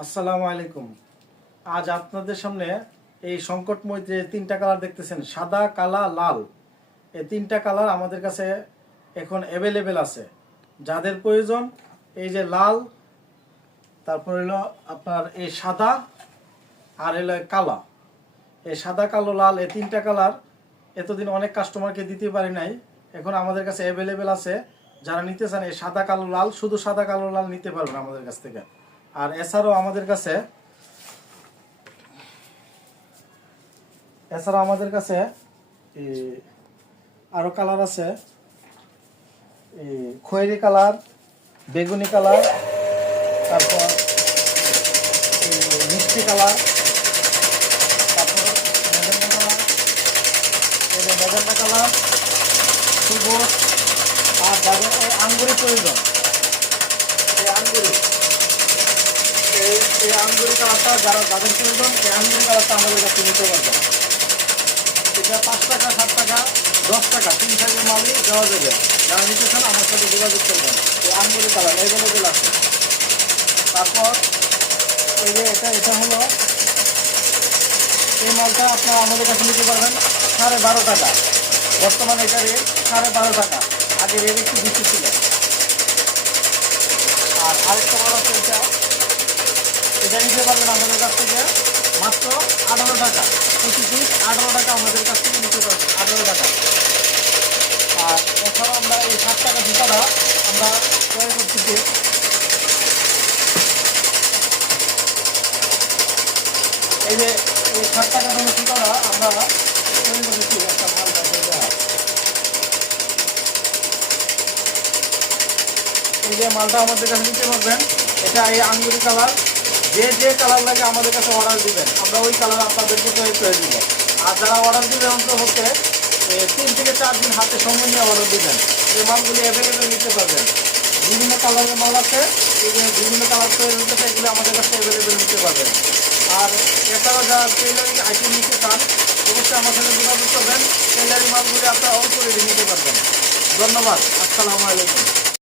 আসসালামু আলাইকুম। আজ আপনাদের সামনে এই সংকটময় যে তিনটা কালার দেখতেছেন, সাদা, কালা, লাল, এই তিনটা কালার আমাদের কাছে এখন অ্যাভেলেবেল আছে। যাদের প্রয়োজন, এই যে লাল, তারপর হলো আপনার এই সাদা, আর হলো কালা। এই সাদা, কালো, লাল, এই তিনটা কালার এতদিন অনেক কাস্টমারকে দিতে পারি নাই, এখন আমাদের কাছে অ্যাভেলেবেল আছে। যারা নিতে চান এই সাদা, কালো, লাল, শুধু সাদা, কালো, লাল নিতে পারবেন আমাদের কাছ থেকে। আর এছাড়াও আমাদের কাছে আরো কালার আছে, খয়েরি কালার, বেগুনি কালার, তারপর মিষ্টি কালার, তারপর মেজেন্টা কালার, মেজেন্টা কালার, সবুজ। আর যাদের এই আঙ্গুরি প্রয়োজন, এই আঙ্গুরি এই আঙ্গুরি কালারটা যাদের প্রয়োজন, এই আঙ্গুরি কালারটা আমাদের কাছে নিতে পারবেন। এটা 5 টাকা, 7 টাকা, 10 টাকা 3 সাইজের মালই দেওয়া যাবে। যারা নিতে চান আমার সাথে যোগাযোগ করবেন। এই আঙ্গুরি কালার অ্যাভেলেবেল আছে। তারপর এই যে এটা হলো, এই মালটা আপনারা আমাদের কাছে নিতে পারবেন 12.5 টাকা। বর্তমানে এটা রেট 12.5 টাকা, আগে রেট একটু বেশি ছিল। আর আরেকটা মাল আছে, এটা নিতে পারবেন আমাদের কাছ থেকে মাত্র 18 টাকা, প্রতি পিস 18 টাকা আমাদের কাছ থেকে নিতে পারবেন, 18 টাকা। আর এছাড়াও আমরা এই 7 টাকা জুতাটা আমরা তৈরি করতেছি। এই যে এই 7 টাকা দামের জুতাটা আমরা তৈরি করতেছি একটা মাল এই যে মালটা আমাদের কাছে নিতে পারবেন। এটা এই আঙ্গুরি কালার, যে কালার লাগে আমাদের কাছে অর্ডার দিবেন, আমরা ওই কালার আপনাদেরকে তৈরি করে দিব। আর যারা অর্ডার দিবেন অন্তত 3 থেকে 4 দিন হাতে সময় নিয়ে অর্ডার দিবেন। এই মালগুলি অ্যাভেলেবেল নিতে পারবেন। বিভিন্ন কালারের মাল আছে, এই যে বিভিন্ন কালার তৈরি হতে এগুলো আমাদের কাছে অ্যাভেলেবেল নিতে পারবেন। আর এছাড়াও যারা টেইলারিং আইটেম নিতে চান অবশ্যই আমার সাথে যোগাযোগ করবেন। টেইলারিং মালগুলি আপনারা অল্প রেটে নিতে পারবেন। ধন্যবাদ। আসসালামু আলাইকুম।